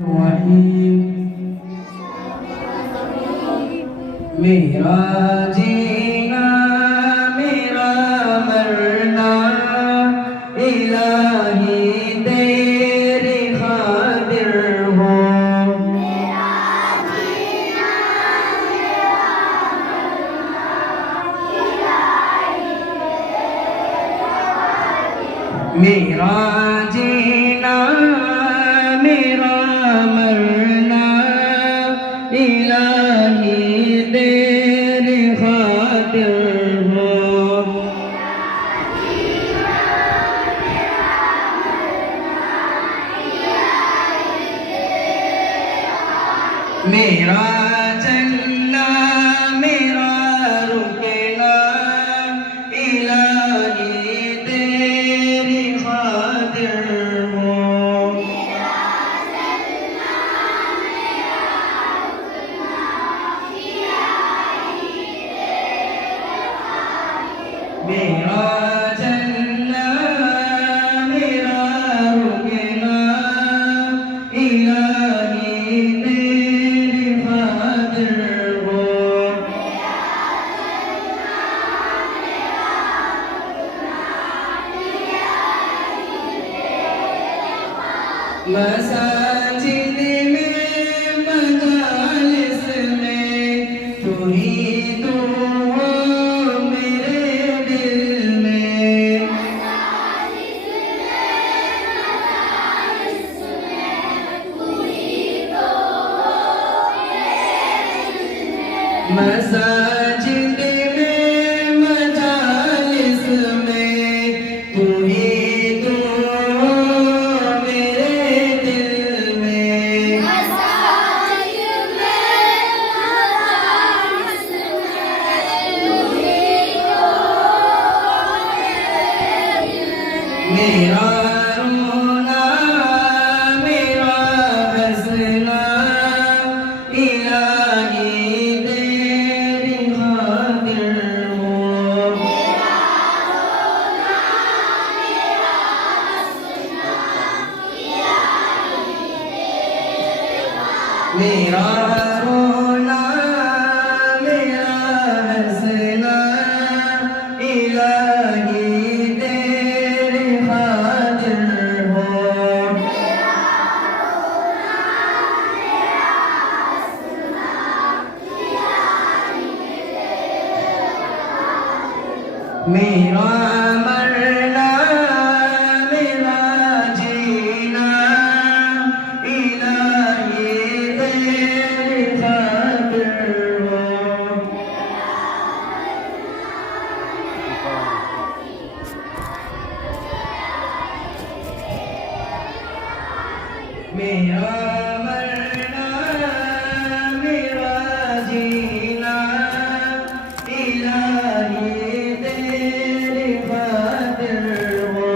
वही मेरा जीना मेरा मरना इलाही तेरी खातिर हो। मेरा जीना मेरा मरना इलाही तेरी खातिर हो। मेरा चलना मेरा रुकना इलाही तेरी खातिर हो। मेरा चलना मेरा रुकना इलाही तेरी खातिर हो। मसाजिद में मजालिस में तू ही तू हो मेरे दिल में। मसाजिद में मजालिस में तू ही तू हो मेरे दिल में। मेरा रोना मेरा हंसना इलाही तेरी खातिर हो। मेरा रोना मेरा हंसना इलाही तेरी खातिर हो। मेरा मरना मेरा जीना इलाही तेरी खातिर हो। मेरा मरना मेरा जीना इलाही तेरी खातिर हो।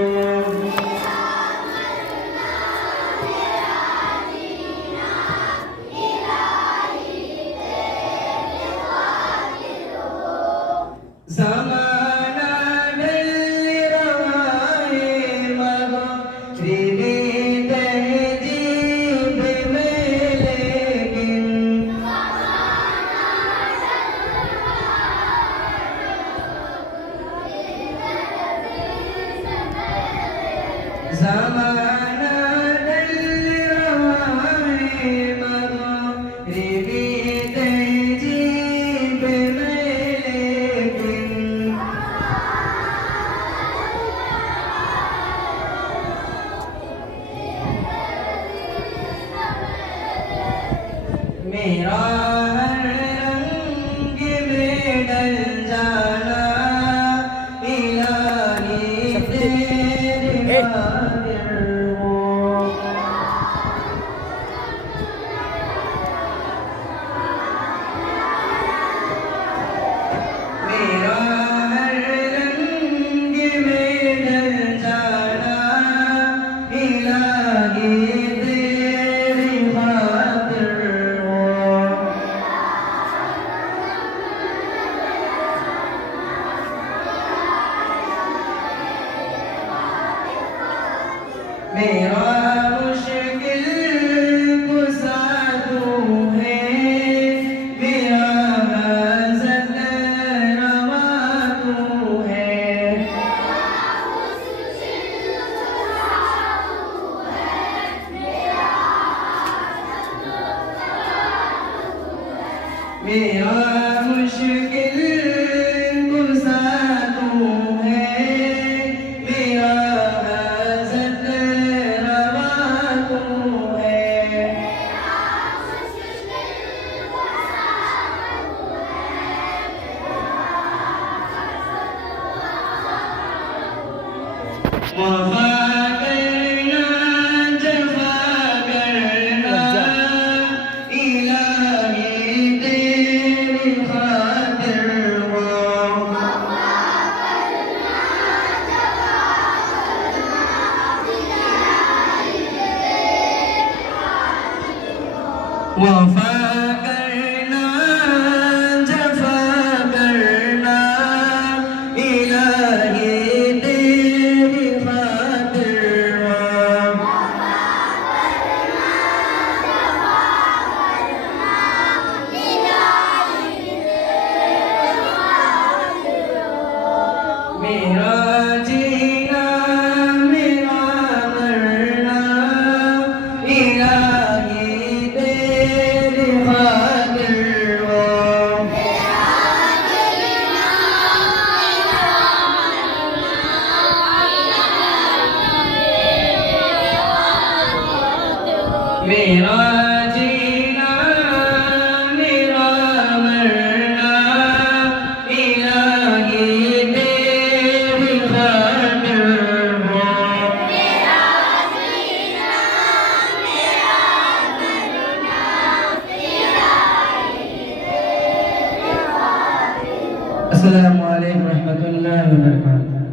ज़माना ढल रहा है मगरिबी तहज़ीब में लेकिन। ज़माना ढल रहा है मगरिबी तहज़ीब में लेकिन। मेरा हर रंग में डल जाना इलाही तेरी खातिर हो। मेरा हर रंग में डल जाना इलाही तेरी खातिर हो। मेरा मुश्किल कुसा तू है, मेरा हज़रत रवा तू है। वफ़ा करना जफ़ा करना इलाही तेरी खातिर वो। वफ़ा करना जफ़ा करना इलाही तेरी खातिर वो। मेरा जीना मेरा मरना इलाही तेरी खातिर वो। मेरा जीना मेरा मरना इलाही तेरी खातिर वो। अस्सलामु अलैकुम रहमतुल्लाहि व बरकातुहू।